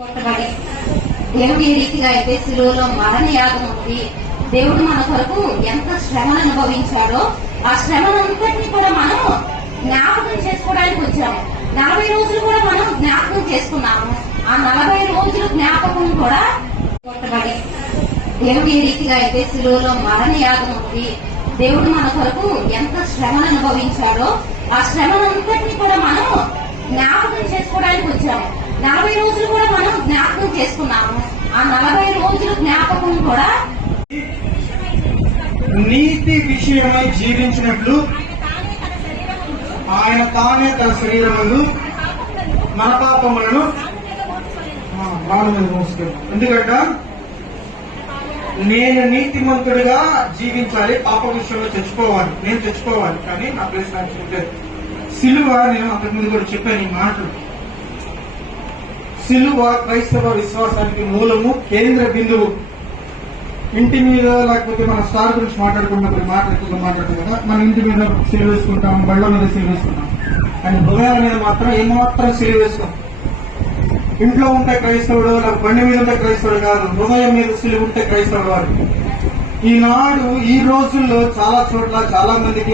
కొట్టబడి దేవుడు ఏ రీతిగా అయితే శిలువలో మరణ యాగం ఉంది. దేవుడు మన కొరకు ఎంత శ్రమను అనుభవించాడో ఆ శ్రమనంతటిని కూడా మనం జ్ఞాపకం చేసుకోవడానికి వచ్చాము. 40 రోజులు కూడా మనం జ్ఞాపకం చేసుకున్నాము. ఆ 40 రోజుల జ్ఞాపకం కూడా కొట్టబడి దేవుడు ఏ రీతిగా అయితే శిలువలో మరణ యాగం ఉంది. దేవుడు మన కొరకు ఎంత శ్రమను అనుభవించాడో ఆ శ్రమనంతటిని కూడా మనం జ్ఞాపకం చేసుకోవడానికి వచ్చాము. 40 రోజులు కూడా మనం జ్ఞాపకం చేసుకున్నాము. ఆ 40 రోజుల జ్ఞాపకం కూడా నీతి విషయమై జీవించినట్లు ఆయన తానే తన శరీరములు మన పాపములను రాళ్ళ మీద మోసుకెళ్ళి. ఎందుకంటే నేను నీతిమంతుడిగా జీవించాలి, పాప విషయంలో చచ్చిపోవాలి, నేను చచ్చిపోవాలి. కానీ నా ప్లేస్ నాకు చెప్పలేదు. సిలువ, నేను అంతకుముందు కూడా చెప్పాను ఈ మాటలు. సిలువ క్రైస్తవ విశ్వాసానికి మూలము, కేంద్ర బిందువు. ఇంటి మీద లేకపోతే మన స్టార్ గురించి మాట్లాడుకున్నప్పుడు మాటలు ఎక్కువగా మాట్లాడతాం కదా. మన ఇంటి మీద సిలువ వేసుకుంటాం, బళ్ళ మీద సిలువ వేసుకుంటాం, కానీ హృదయాల మీద మాత్రం ఏమాత్రం సిలువ వేసుకోం. ఇంట్లో ఉంటే క్రైస్తవుడు, లేకపోతే బండి మీద ఉంటే క్రైస్తవుడు కాదు, హృదయం మీద సిలువ ఉంటే క్రైస్తవుడు వాడు. ఈనాడు ఈ రోజుల్లో చాలా చోట్ల చాలా మందికి